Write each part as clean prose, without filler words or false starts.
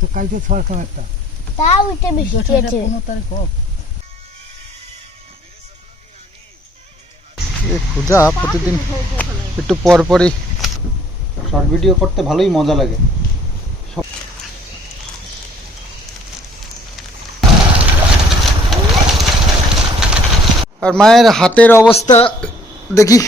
তো কালকে ছড়াতাম একটা তাও এটা বৃষ্টি আছে 15 তারিখ হোক এই পূজা প্রতিদিন একটু পর পরই শর্ট ভিডিও করতে ভালোই মজা লাগে। আর মায়ের হাতের অবস্থা দেখি।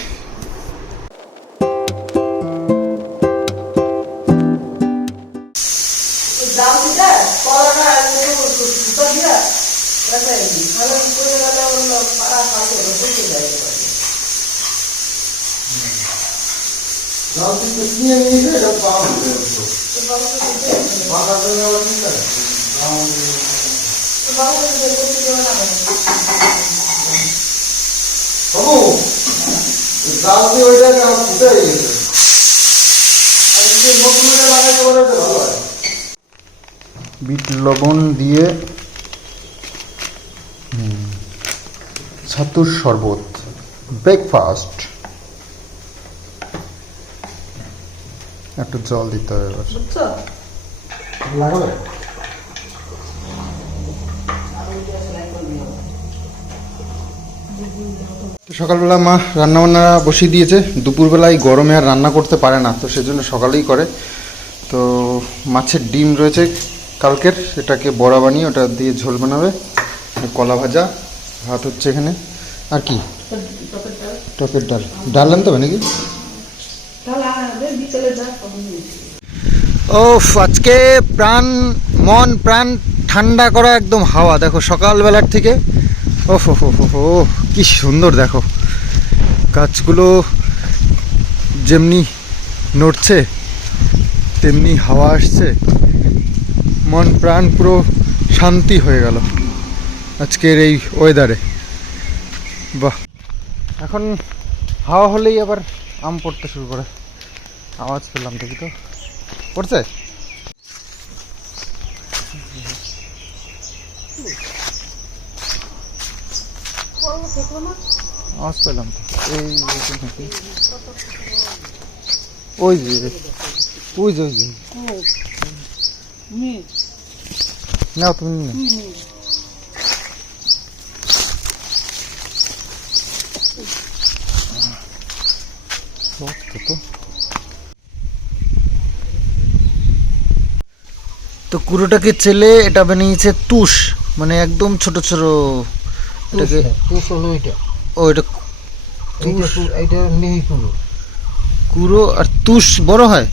বিট লবণ দিয়ে ছাতুর শরবত ব্রেকফাস্ট। একটু জল দিতে হবে এবার। লাগাবে সকালবেলা মা রান্নাবান্না বসিয়ে দিয়েছে। দুপুরবেলায় গরমে আর রান্না করতে পারে না, তো সেজন্য সকালেই করে। তো মাছের ডিম রয়েছে কালকের, সেটাকে বড়া বানিয়ে ওটা দিয়ে ঝোল বানাবে। কলা ভাজা, ভাত হচ্ছে এখানে। আর কি টকের ডাল, ডাল আনতে হবে নাকি? ও আজকে মন প্রাণ ঠান্ডা করা একদম হাওয়া। দেখো সকালবেলার থেকে ও কি সুন্দর। দেখো গাছগুলো যেমনি নড়ছে তেমনি হাওয়া আসছে, মন প্রাণ পুরো শান্তি হয়ে গেল আজকের এই ওয়েদারে। বাহ, এখন হাওয়া হলেই আবার আম পড়তে শুরু করে। আওয়াজ পেলাম, দেখি তো পড়ছে। আওয়াজ পেলাম তো, এই নাকি ওই যে ওই যে নাও তুমি না। তো কুড়োটাকে চেলে এটা বানিয়েছে তুষ, মানে একদম ছোট ছোট। এটাকে তুষ হলো এটা। ও এটা এটা নেই কুড়ো। কুড়ো আর তুষ বড় হয়।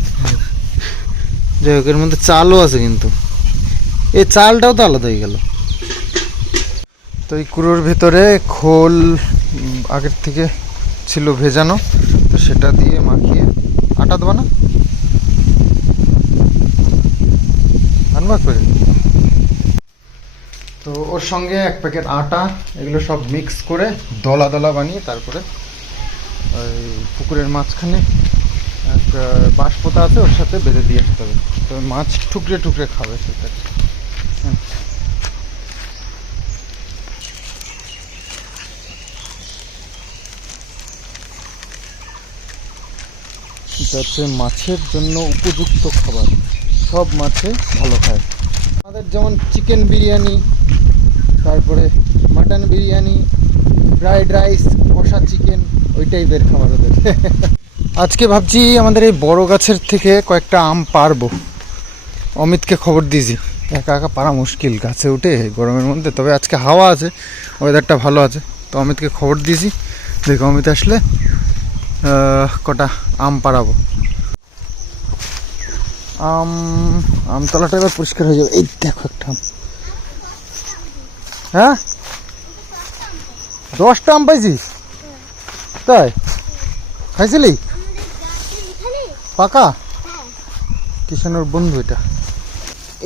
যাই হোক, এর মধ্যে চালও আছে, কিন্তু এই চালটাও তো আলাদা হয়ে গেল। তো এই কুড়োর ভেতরে খোল আগের থেকে ছিল ভেজানো, তো সেটা দিয়ে মাখিয়ে আটা দেবো না আনবাক করে। তো ওর সঙ্গে 1 প্যাকেট আটা, এগুলো সব মিক্স করে দলা দলা বানিয়ে তারপরে ওই পুকুরের মাঝখানে একটা বাঁশ পোতা আছে, ওর সাথে বেঁধে দিয়ে আসতে হবে। তো মাছ টুকরে টুকরে খাবে সেটা। এটা হচ্ছে মাছের জন্য উপযুক্ত খাবার, সব মাছে ভালো খায়। আমাদের যেমন চিকেন বিরিয়ানি, তারপরে মাটন বিরিয়ানি, ফ্রাইড রাইস, কষা চিকেন, ওই টাইপের খাবার ওদের। আজকে ভাবছি আমাদের এই বড় গাছের থেকে কয়েকটা আম পারবো। অমিতকে খবর দিয়েছি, একা একা পারা মুশকিল গাছে উঠে গরমের মধ্যে। তবে আজকে হাওয়া আছে, ওয়েদারটা ভালো আছে, তো অমিতকে খবর দিয়েছি। দেখো অমিত আসলে কটা আম পাড়াবো। আমতলাটা এবার পরিষ্কার হয়ে যাবে। এই দেখো একটা আম, হ্যাঁ 10টা আম পাইছিস? তাই খাইছিলি? পাকা কিষানোর বন্ধু এটা।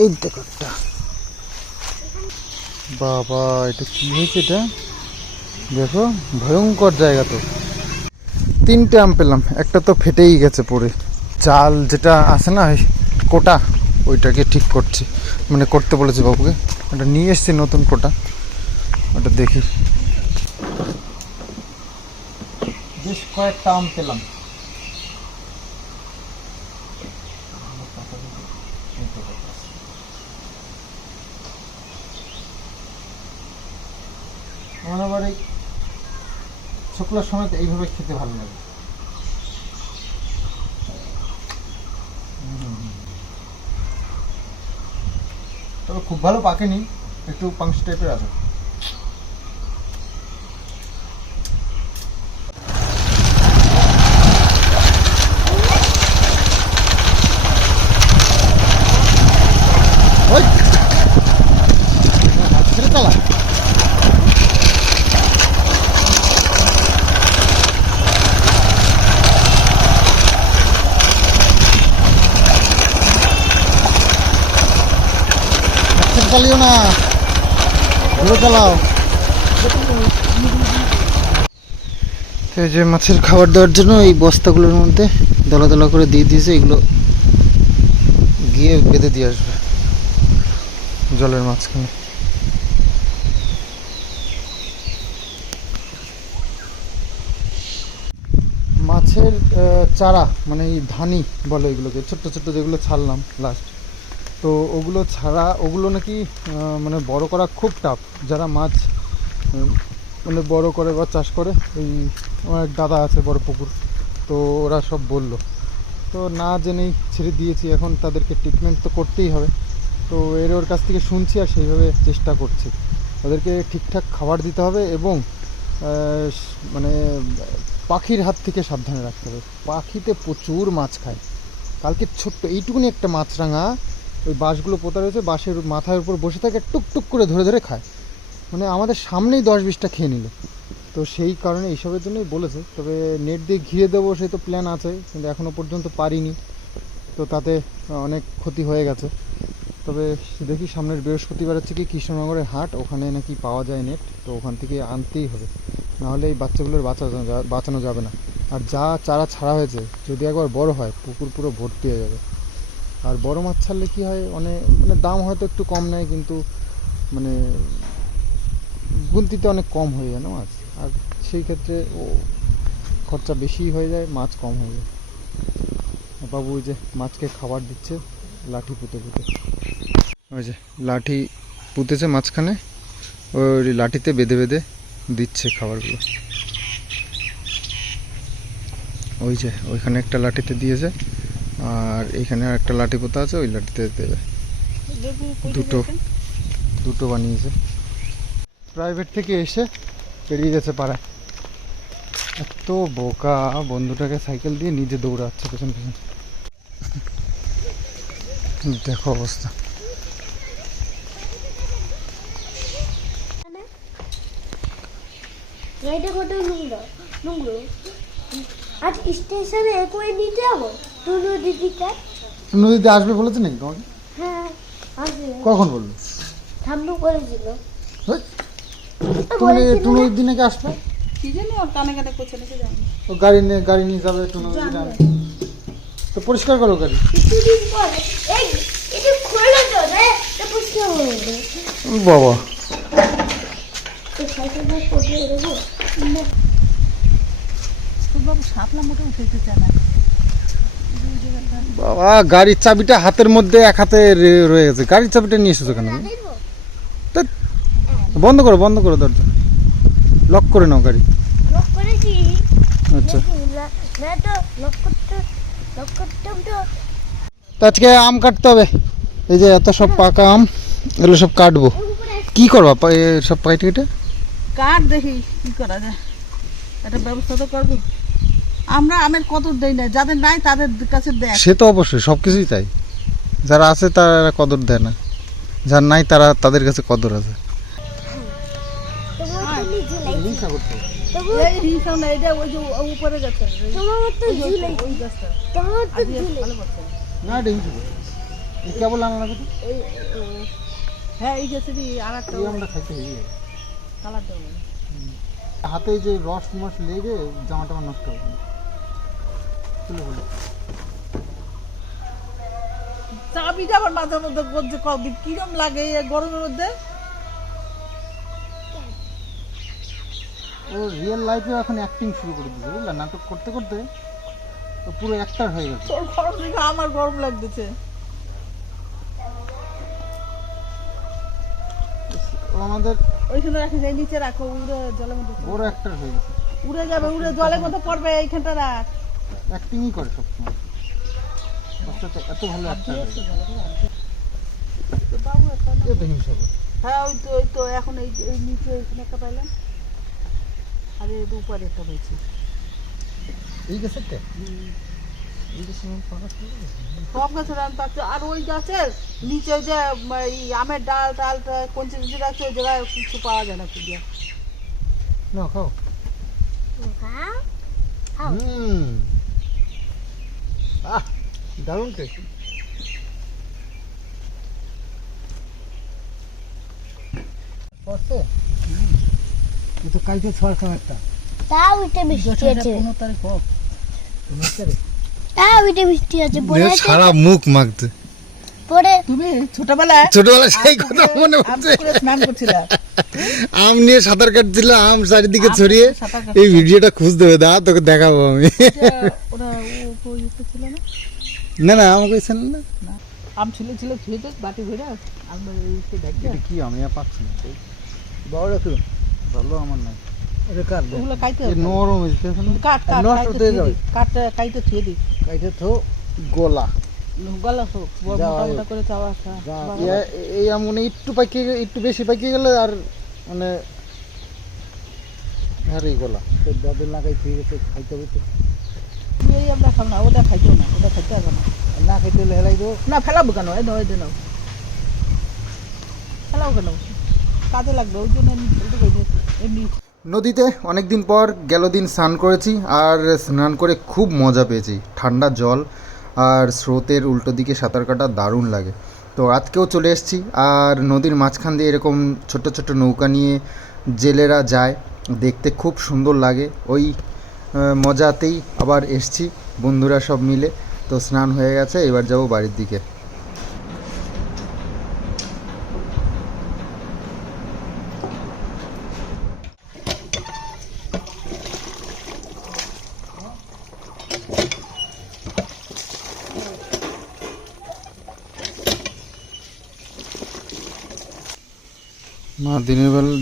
এই দেখো একটা, বাবা এটা কি হয়েছে? এটা দেখো ভয়ঙ্কর জায়গা। তো 3টে আম পেলাম, একটা তো ফেটেই গেছে পড়ে। চাল যেটা আছে না কোটা, ওইটাকে ঠিক করছি, মানে করতে বলেছি বাবুকে। ওটা নিয়ে এসছি নতুন কোটা, ওটা দেখি। বেশ কয়েকটা আম পেলাম। আমার আবার এই শুকনোর সময় তো এইভাবে খেতে ভালো লাগে। তবে খুব ভালো পাকেনি, একটু পাংশ টাইপের আছে। ওই ছেড়ে চালা। চালিও না, ধরে চালাও। এই যে মাছের খাবার দেওয়ার জন্য এই বস্তাগুলোর মধ্যে দলা দলা করে দিয়ে দিয়েছে, এগুলো গিয়ে বেঁধে দিয়ে আসবে জলের মাঝখানে। মাছের চারা মানে এই ধানি বলে এগুলোকে, ছোট্ট ছোট্ট যেগুলো ছাড়লাম লাস্ট, তো ওগুলো ছাড়া ওগুলো নাকি মানে বড় করা খুব টাফ। যারা মাছ মানে বড় করে বা চাষ করে, এই আমার এক দাদা আছে বড় পুকুর, তো ওরা সব বললো, তো না জেনেই ছেড়ে দিয়েছি। এখন তাদেরকে ট্রিটমেন্ট তো করতেই হবে, তো ওর কাছ থেকে শুনছি আর সেইভাবে চেষ্টা করছি। ওদেরকে ঠিকঠাক খাবার দিতে হবে এবং মানে পাখির হাত থেকে সাবধানে রাখতে হবে। পাখিতে প্রচুর মাছ খায়। কালকে ছোট্ট এইটুকুনি একটা মাছরাঙা ওই বাঁশগুলো পোতা রয়েছে, বাঁশের মাথার উপর বসে থাকে, টুকটুক করে ধরে ধরে খায়। মানে আমাদের সামনেই 10-20টা খেয়ে নিল। তো সেই কারণে এইসবের জন্যই বলেছে। তবে নেট দিয়ে ঘিরে দেবো সেই তো প্ল্যান আছে, কিন্তু এখনও পর্যন্ত পারিনি, তো তাতে অনেক ক্ষতি হয়ে গেছে। তবে দেখি সামনের বৃহস্পতিবার হচ্ছে কি কৃষ্ণনগরের হাট, ওখানে নাকি পাওয়া যায় নেট, তো ওখান থেকে আনতেই হবে, নাহলে এই বাচ্চাগুলোর বাঁচানো যাবে না। আর যা চারা ছাড়া হয়েছে যদি একবার বড় হয়, পুকুর পুরো ভর্তি হয়ে যাবে। আর বড় মাছ ছাড়লে কী হয়, অনেক মানে দাম হয়তো একটু কম নেয়, কিন্তু মানে গুনতিতে অনেক কম হয়ে যায় না মাছ, আর সেই ক্ষেত্রে ও খরচা বেশি হয়ে যায়, মাছ কম হয়ে যায়। বাবু ওই যে মাছকে খাবার দিচ্ছে লাঠি পুঁতে পুঁতে, ওই যে লাঠি পুঁতেছে মাঝখানে, ওই লাঠিতে বেঁধে বেঁধে দিচ্ছে খাবারগুলো। ওই যে ওইখানে একটা লাঠিতে দিয়েছে, আর এইখানে আর একটা লাঠি পোতা আছে, ওই লাঠিতে দেবে। দুটো বানিয়েছে। প্রাইভেট থেকে এসে পেরিয়ে গেছে পাড়ায়। এত বোকা, বন্ধুটাকে সাইকেল দিয়ে নিজে দৌড়াচ্ছে পেছন পেছন। দেখো অবস্থা। আজ স্টেশনে করে নিতে যাবো টুনু দিদিকে। টুনু দিদি আসবে বলেছে নাকি তোমাকে? হ্যাঁ আসবে। কখন বললো? ঠাম্মু করেছিল। টুনু দিদি নাকি আসবে, কি জানি ওর কানে কানে করছে নাকি জানি। ও গাড়ি নিয়ে যাবে টুনু দিদি। তো পরিষ্কার করো গাড়ি। কিছুদিন পরে এই এটা খুলে তো রে, তো পরিষ্কার হয়ে যাবে। বাবা তো সাইকেলটা পড়ে দেবো। তোর বাবু সাপলা মোটে উঠেতে চায় না। বাবা গাড়ির চাবিটা হাতের মধ্যে, এক হাতে রয়ে গেছে। গাড়ির চাবিটা নিয়ে এসেছো কেন? বন্ধ করো দরজা, লক করে নাও গাড়ি। লক করেছি। আচ্ছা, না তো লক করতাম তো। তো আজকে আম কাটতে হবে। এই যে এত সব পাকা আম, এগুলো সব কাটবো। কি করবা সব পাইটে কেটে? কাঠ দেখি কি করা যায়, একটা ব্যবস্থা তো করবো। আমরা আমের কদর দেই না, যাদের নাই তাদের কাছে দেয়। সে তো অবশ্যই, সব কিছুই তাই। যারা আছে তারা কদর দেয় না, যার নাই তাদের কাছে কদর আছে। এই হিসাব না, এটা ওই যে উপরে গেছে ওই গাছটা। না কেবল আনা হ্যাঁ এই গেছে আর একটা আমরা খাইতে কালারটা হাতে যে রস মস লেগে জামা টামা নষ্ট হবে। চাবিটা আমার মাথার মধ্যে গজে কদিন কিরম লাগে এই গরমের মধ্যে। ও রিয়েল লাইফে এখন অ্যাক্টিং শুরু করে দিয়েছে, বুঝলা? নাটক করতে করতে ও পুরো অ্যাক্টর হয়ে গেছে। তোর গরম দেখে আমার গরম লাগতেছে। ও আমাদের ওইখানে রাখি যাই, নিচে রাখো, উড়ে জলের মধ্যে পড়বে। বড় একটা হয়ে গেছে, উড়ে যাবে, উড়ে জলের মধ্যে পড়বে, এইখানটা রাখ। অ্যাক্টিংই করে সবসময়। বাচ্চাটা এত ভালো একটা তো বাবু একটা না- এটা হিংসা করে। হ্যাঁ ওই তো এখন এই নিচে এখানে একটা পাইলাম, আর এর উপরে একটা পেয়েছি। এই গাছেরটা এই গাছের সব গাছের আম পাচ্ছে, আর ওই গাছের নিচে ওই যে এই আমের ডাল টাল কঞ্চি কঞ্চি রাখছে, ওই জায়গায় কিছু পাওয়া যায় না খুঁজে। না খাও। খাও। আহ দারুণ টেস্ট। পড়ছে এ তো কালকে ছড় একটা তাও এটা বৃষ্টি আছে, 15 তারিখ হোক। তাও এটা বৃষ্টি আছে। পরে আছে, সারা মুখ মাখতে। পরে তুমি ছোটবেলায় ছোটবেলায় সেই কথা মনে আম পড়ছে, পুকুরে স্নান করছিলা। আম নিয়ে সাঁতার কাটছিল, আম চারিদিকে আম ছড়িয়ে। সাঁতার কাটছিলা। এই ভিডিওটা খুঁজতে হবে, দা তোকে দেখাবো আমি। ওরা ইউতে ছিল না, না না আমাকে না। আম ছিল ধুয়ে দে বাটি ভরে, আমরা এইতে দেখি এটা কি আমি আর পাচ্ছি না। বড় একটু ভালো আমার নাই। এটা কাট দে ওগুলো কাইতে এই নরম হয়েছে কাট কাট নষ্ট কাইতে হয়ে থুয়ে যাবে। দি, কাইতে থুয়ে দি। কাইতে তো গোলা। গলা হোক যা মোটা হয়। মোটা করে চাওয়া খা। যা, এই আম মানে একটু বেশি পাকিয়ে গেলে আর মানে হারি গোলা। তো দাদুর লাগাই ঠিক আছে খাইতে হবে তো এই আমরা খাব না, ওটা খাইতেও না, ওটা খাইতে হবে না। আর না খাইতে হলে হেলাই দেবো না ফেলাবো কেন, এই দাও এই দাও, ফেলাবো কেন, কাজে লাগবে ওই জন্য এমনি। নদীতে অনেক দিন পর গেল দিন স্নান করেছি, আর স্নান করে খুব মজা পেয়েছি। ঠান্ডা জল আর স্রোতের উল্টো দিকে সাঁতার কাটা দারুণ লাগে। তো আজকেও চলে এসেছি, আর নদীর মাঝখান দিয়ে এরকম ছোট ছোট নৌকা নিয়ে জেলেরা যায়, দেখতে খুব সুন্দর লাগে। ওই মজাতেই আবার এসছি বন্ধুরা সব মিলে। তো স্নান হয়ে গেছে, এবার যাব বাড়ির দিকে। না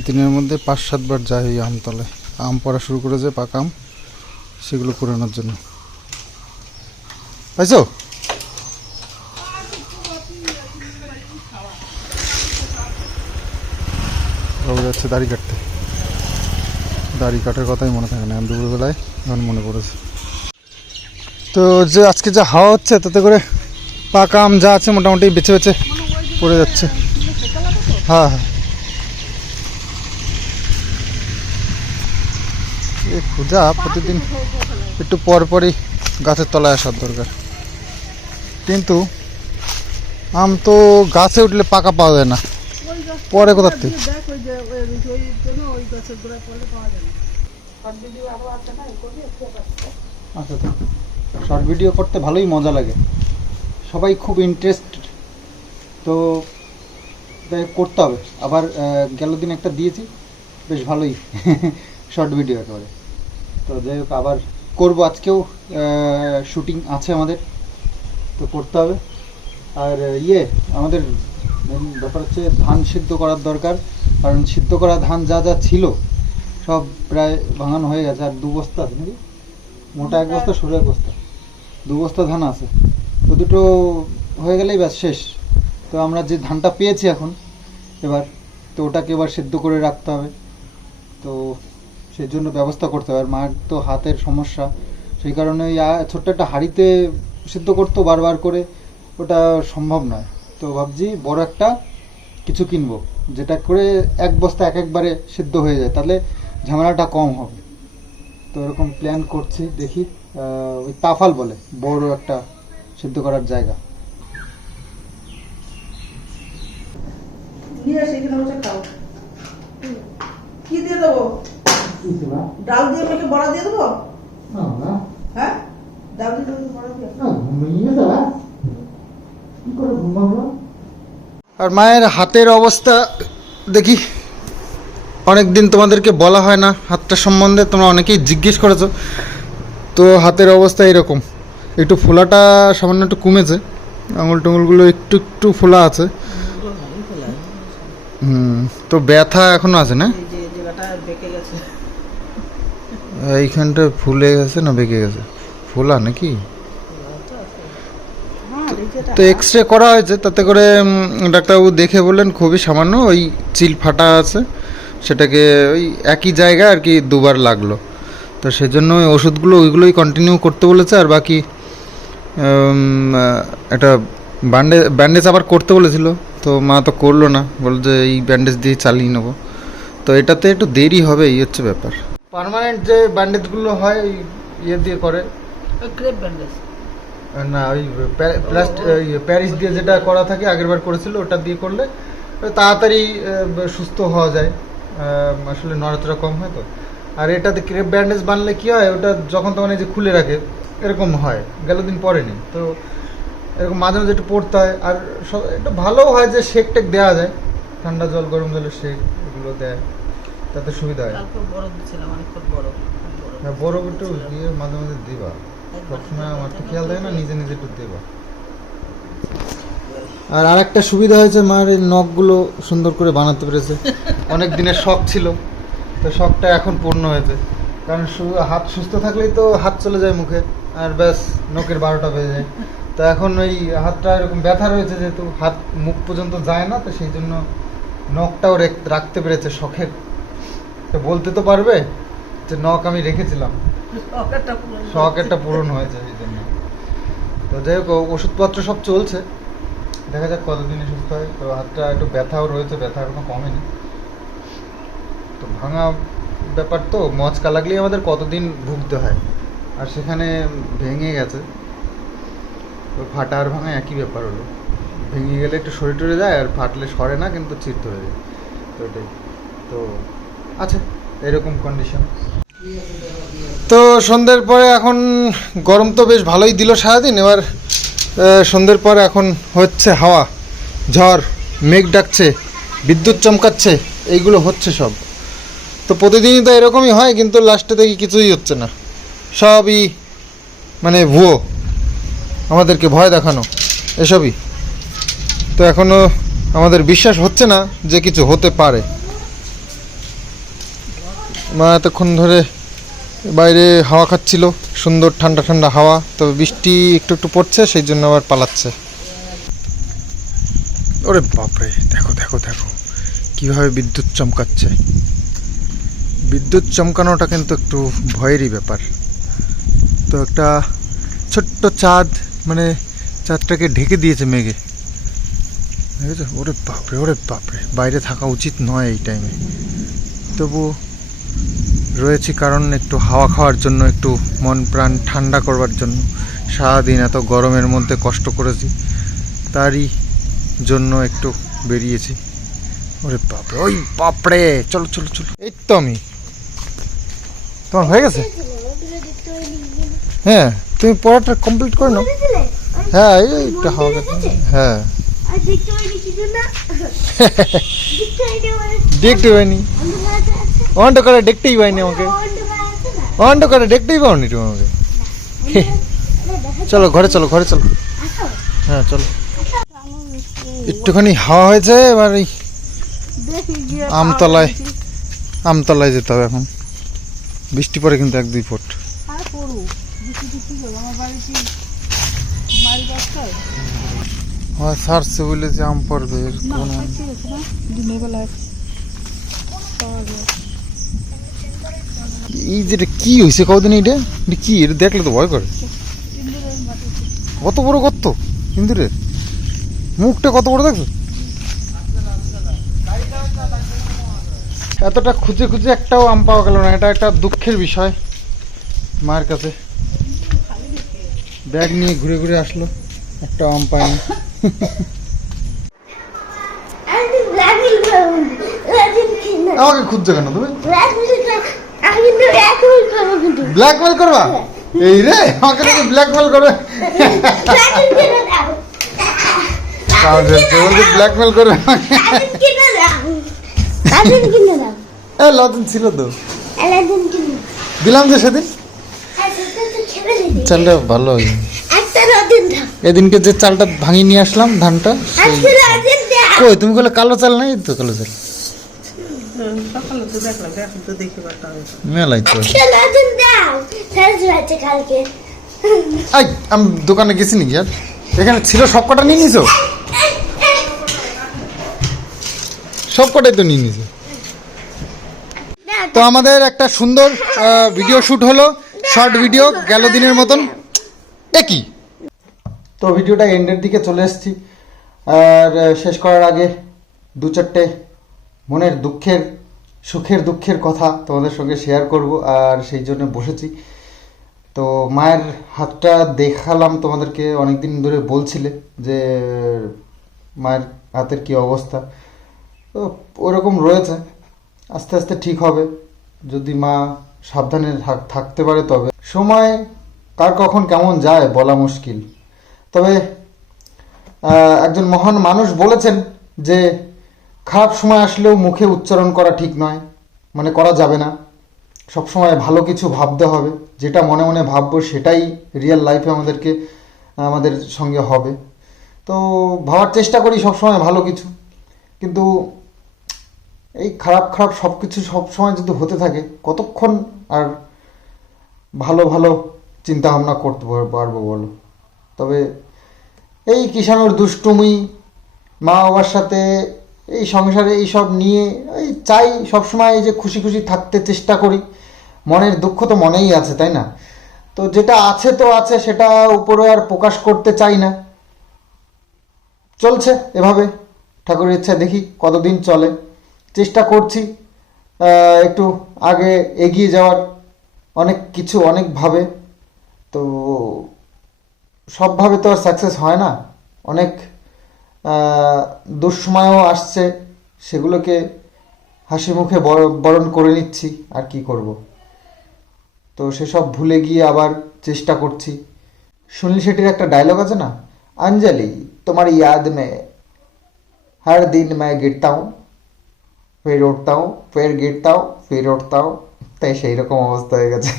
দিনের মধ্যে 5-7 বার যায় ওই আমতলে, আম পড়া শুরু করেছে, পাকা আম, সেগুলো কুড়ানোর জন্য। পাইছো? বাবু যাচ্ছে দাড়ি কাটতে। দাড়ি কাটার কথাই মনে থাকে না, দুপুরবেলায় এখন মনে পড়েছে। তো যে আজকে যা হাওয়া হচ্ছে, তাতে করে পাকা আম যা আছে মোটামুটি বেছে বেছে পড়ে যাচ্ছে। হ্যাঁ হ্যাঁ, এই খোঁজা প্রতিদিন একটু পর পরই গাছের তলায় আসার দরকার, কিন্তু আম তো গাছে উঠলে পাকা পাওয়া যায় না, পরে কোথার থেকে। দেখ ওই যে ওই জন্য ওই গাছের গোড়ায় পড়লে পাওয়া যায় না। আর ভিডিও আরো আছে না, এই করবি একটু আচ্ছা, শর্ট ভিডিও করতে ভালোই মজা লাগে, সবাই খুব ইন্টারেস্ট, তো তাই করতে হবে। আবার গেল দিন একটা দিয়েছি, বেশ ভালোই শর্ট ভিডিও একেবারে। তো যাই হোক, আবার করবো, আজকেও শুটিং আছে আমাদের, তো করতে হবে। আর আমাদের মেন ব্যাপার হচ্ছে ধান সিদ্ধ করার দরকার, কারণ সিদ্ধ করা ধান যা যা ছিল সব প্রায় ভাঙানো হয়ে গেছে। আর 2 বস্তা আছে নাকি, মোটা 1 বস্তা, সরু 1 বস্তা, 2 বস্তা ধান আছে। তো দুটো হয়ে গেলেই ব্যাস শেষ। তো আমরা যে ধানটা পেয়েছি এখন, এবার তো ওটাকে এবার সিদ্ধ করে রাখতে হবে, তো সেই জন্য ব্যবস্থা করতে হবে। আর মায়ের তো হাতের সমস্যা, সেই কারণে ওই ছোট্ট একটা হাঁড়িতে সিদ্ধ করতো বারবার করে, ওটা সম্ভব নয়। তো ভাবছি বড় একটা কিছু কিনবো, যেটা করে 1 বস্তা একবারে সিদ্ধ হয়ে যায়, তাহলে ঝামেলাটা কম হবে। তো এরকম প্ল্যান করছি, দেখি। ওই তাফাল বলে বড় একটা সিদ্ধ করার জায়গা। নিয়ে এসে এখানে বসে খাও। কি দিয়ে দেবো? ডাল দিয়ে মেখে বড়া দিয়ে দেবো? হ্যাঁ, ডাল দিয়ে মেখে বড়া দিয়ে। আর মায়ের হাতের অবস্থা দেখি, অনেক দিন তোমাদেরকে বলা হয় না হাতটা সম্বন্ধে, তোমরা অনেকেই জিজ্ঞেস করেছো। তো হাতের অবস্থা এরকম, একটু ফোলাটা সামান্য একটু কমেছে, আঙুল টুঙুলগুলো একটু একটু ফোলা আছে। তো ব্যথা এখনো আছে না? এই যে জায়গাটা বেঁকে গেছে। এইখানটা ফুলে গেছে না বেঁকে গেছে? ফোলা নাকি? হ্যাঁ এই যেটা তো এক্স রে করা হয়েছে, তাতে করে ডাক্তারবাবু দেখে বললেন খুবই সামান্য ওই চিল ফাটা আছে, সেটাকে ওই একই জায়গায় আর কি দুবার লাগলো। তো সেজন্য ওই ওষুধগুলো ওইগুলোই কন্টিনিউ করতে বলেছে। আর বাকি একটা ব্যান্ডেজ আবার করতে বলেছিল, তো মা তো করলো না, বললো যে এই ব্যান্ডেজ দিয়ে চালিয়ে নেবো। তো এটাতে একটু দেরি হবে, এই হচ্ছে ব্যাপার। পার্মানেন্ট যে ব্যান্ডেজগুলো হয় ওই ইয়ে দিয়ে করে ক্রেপ ব্যান্ডেজ। না, ওই প্যারিস দিয়ে যেটা করা থাকে আগেরবার করেছিল, ওটা দিয়ে করলে তাড়াতাড়ি সুস্থ হওয়া যায়, আসলে নড়াচড়া কম হয় তো। আর এটাতে ক্রেপ ব্যান্ডেজ বানলে কি হয়, ওটা যখন তখন এই যে খুলে রাখে এরকম হয়, গেল দিন পরে নেই, তো এরকম মাঝে মাঝে একটু পড়তে হয়। আর একটু ভালোও হয় যে শেক টেক দেওয়া যায়, ঠান্ডা জল গরম জলের শেক এগুলো দেয়, তাতে সুবিধা হয়। কালকে বরফ দিছিলাম, অনেকক্ষণ বরফ। হ্যাঁ, বরফ একটু দিয়ে মাঝে মাঝে দিবা, সবসময় আমার তো খেয়াল থাকে না, নিজে নিজে একটু দেবা। আর আরেকটা সুবিধা হয়েছে, মার এই নখগুলো সুন্দর করে বানাতে পেরেছে। অনেক দিনের শখ ছিল, তো শখটা এখন পূর্ণ হয়েছে। কারণ হাত সুস্থ থাকলেই তো হাত চলে যায় মুখে, আর ব্যাস নখের 12টা বেজে যায়। তো এখন ওই হাতটা এরকম ব্যথা রয়েছে, যেহেতু হাত মুখ পর্যন্ত যায় না, তো সেই জন্য নখটাও রাখতে পেরেছে শখের। তো বলতে তো পারবে যে নখ আমি রেখেছিলাম, শখ একটা পূরণ হয়েছে এই জন্য। তো যাই হোক, ওষুধপত্র সব চলছে, দেখা যাক কতদিনে সুস্থ হয়। তো হাতটা একটু ব্যথাও রয়েছে, ব্যথা এখনো কমেনি। তো ভাঙা ব্যাপার তো, মচকা লাগলেই আমাদের কতদিন ভুগতে হয়, আর সেখানে ভেঙে গেছে। তো ফাটা আর ভাঙা একই ব্যাপার হলো, ভেঙে গেলে একটু সরে টরে যায়, আর ফাটলে সরে না কিন্তু চির ধরে যায়। তো এটাই তো আচ্ছা, এরকম কন্ডিশন। তো সন্ধ্যের পরে এখন গরম তো বেশ ভালোই দিল সারাদিন। এবার সন্ধ্যের পরে এখন হচ্ছে হাওয়া, ঝড়, মেঘ ডাকছে, বিদ্যুৎ চমকাচ্ছে, এইগুলো হচ্ছে সব। তো প্রতিদিনই তো এরকমই হয়, কিন্তু লাস্টে দেখি কিছুই হচ্ছে না, সবই মানে ভুয়ো, আমাদেরকে ভয় দেখানো, এসবই। তো এখনও আমাদের বিশ্বাস হচ্ছে না যে কিছু হতে পারে। মা এতক্ষণ ধরে বাইরে হাওয়া খাচ্ছিল, সুন্দর ঠান্ডা ঠান্ডা হাওয়া, তবে বৃষ্টি একটু একটু পড়ছে, সেই জন্য আবার পালাচ্ছে। ওরে বাপরে, দেখো দেখো দেখো কীভাবে বিদ্যুৎ চমকাচ্ছে। বিদ্যুৎ চমকানোটা কিন্তু একটু ভয়েরই ব্যাপার। তো একটা ছোট্ট চাঁদ, মানে চাঁদটাকে ঢেকে দিয়েছে মেঘে, বুঝেছো? ওরে বাপরে, ওরে বাপরে, বাইরে থাকা উচিত নয় এই টাইমে, তবু রয়েছি কারণ একটু হাওয়া খাওয়ার জন্য, একটু মন প্রাণ ঠান্ডা করবার জন্য। সারাদিন এত গরমের মধ্যে কষ্ট করেছি, তারই জন্য একটু বেরিয়েছি। ওরে বাপরে, ওই বাপরে, চলো চলো চলো। এই তো আমি, তোমার হয়ে গেছে? হ্যাঁ, তুমি পড়াটা কমপ্লিট করে নাও। হ্যাঁ, এই একটু হাওয়া খাচ্ছে। হ্যাঁ, দেখতে পাইনি, অন্ড করে দেখতেই পাইনি আমাকে, অন্ড করে দেখতেই পাওনি তুমি আমাকে। চলো ঘরে চলো, ঘরে চলো। হ্যাঁ চলো, একটুখানি হাওয়া হয়েছে, এবার এই আমতলায়, আমতলায় যেতে হবে এখন। বৃষ্টি পড়ে কিন্তু 1-2 ফুট। আমার সারছে বলে যে আম পড়বে, এই যেটা কি হয়েছে কদিন, এটা কি, এটা দেখলে তো ভয় করে। কত বড় গর্ত ইন্দুরের, মুখটা কত বড় দেখছো? এতটা খুঁজে খুঁজে একটাও আম পাওয়া গেল না, এটা একটা দুঃখের বিষয়। মায়ের কাছে ব্যাগ নিয়ে ঘুরে ঘুরে আসলো, একটা আম পায়নি। আমাকে খুঁজছো কেন তুমি? ব্ল্যাকমেল করবা? এই রে, আমাকে নাকি ব্ল্যাকমেল করবে? ব্ল্যাকমেল করবে? লজেন ছিল তো, দিলাম যে সেদিন। চালটা ভালো হয়, এদিনকে যে চালটা ভাঙিয়ে নিয়ে আসলাম ধানটা, কই তুমি বলে কালো চাল নাই তো, কালো চাল সকালে তো দেখলাম, এখন তো দেখি পারতাম আমি। মেলাই তো। একটা নতুন দাও সাজ আছে কালকে। আই আমি দোকানে গেছি নাকি আর এখানে ছিল সব কটা নিয়ে নিছো? সব কটাই তো নিয়ে নিছো। তো আমাদের একটা সুন্দর ভিডিও শ্যুট হলো, শর্ট ভিডিও গেল দিনের মতন। একই তো ভিডিওটা এন্ডের দিকে চলে এসেছি, আর শেষ করার আগে দু চারটে মনের দুঃখের সুখের দুঃখের কথা তোমাদের সঙ্গে শেয়ার করব, আর সেই জন্য বসেছি। তো মায়ের হাতটা দেখালাম তোমাদেরকে, অনেক দিন ধরে বলছিলে যে মায়ের হাতের কি অবস্থা। তো ওরকম রয়েছে, আস্তে আস্তে ঠিক হবে যদি মা সাবধানে থাকতে পারে। তবে সময় কার কখন কেমন যায় বলা মুশকিল। তবে একজন মহান মানুষ বলেছেন যে খারাপ সময় আসলেও মুখে উচ্চারণ করা ঠিক নয়, মানে করা যাবে না। সবসময় ভালো কিছু ভাবতে হবে, যেটা মনে মনে ভাববো সেটাই রিয়েল লাইফে আমাদের সঙ্গে হবে। তো ভাবার চেষ্টা করি সবসময় ভালো কিছু, কিন্তু এই খারাপ খারাপ সব কিছু সবসময় যদি হতে থাকে কতক্ষণ আর ভালো ভালো চিন্তা ভাবনা করতে পারবো বলো। তবে এই কিষাণুর দুষ্টুমি, মা বাবার সাথে এই সংসারে এইসব নিয়ে এই চাই সবসময় এই যে খুশি খুশি থাকতে চেষ্টা করি। মনের দুঃখ তো মনেই আছে, তাই না? তো যেটা আছে তো আছে, সেটা উপরে আর প্রকাশ করতে চাই না। চলছে এভাবে, ঠাকুরের ইচ্ছা দেখি কতদিন চলে। চেষ্টা করছি একটু আগে এগিয়ে যাওয়ার, অনেক কিছু অনেকভাবে। তো সবভাবে তো আর সাকসেস হয় না, অনেক দুঃসময়ও আসছে, সেগুলোকে হাসি মুখে বরণ করে নিচ্ছি, আর কি করব। তো সেসব ভুলে গিয়ে আবার চেষ্টা করছি। সুনীল শেট্টির একটা ডায়লগ আছে না, অঞ্জলি তোমার ইয়াদ মে हर दिन मैं गिरता हूँ फिर उठता हूँ फिर गिरता हूँ फिर उठता हूँ। তাই সেই রকম অবস্থা হয়ে গেছে।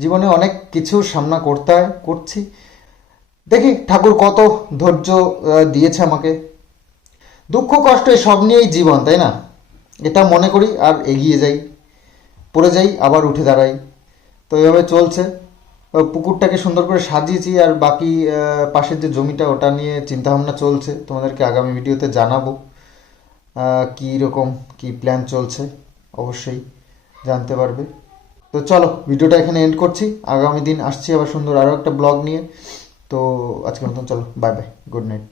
জীবনে অনেক কিছু সামনা করতে হয়, করছি। দেখি ঠাকুর কত ধৈর্য দিয়েছে আমাকে। দুঃখ কষ্ট সব নিয়েই জীবন, তাই না? এটা মনে করি আর এগিয়ে যাই, পড়ে যাই আবার উঠে দাঁড়াই। তো এইভাবে চলছে। পুকুরটাকে সুন্দর করে সাজিয়েছি, আর বাকি পাশের যে জমিটা ওটা নিয়ে চিন্তাভাবনা চলছে। তোমাদেরকে আগামী ভিডিওতে জানাবো কী রকম কী প্ল্যান চলছে, অবশ্যই জানতে পারবে। তো চলো ভিডিওটা এখানে এন্ড করছি, আগামী দিন আসছি আবার সুন্দর আরও একটা ব্লগ নিয়ে। তো আজকের মতন চলো, বাই বাই, গুড নাইট।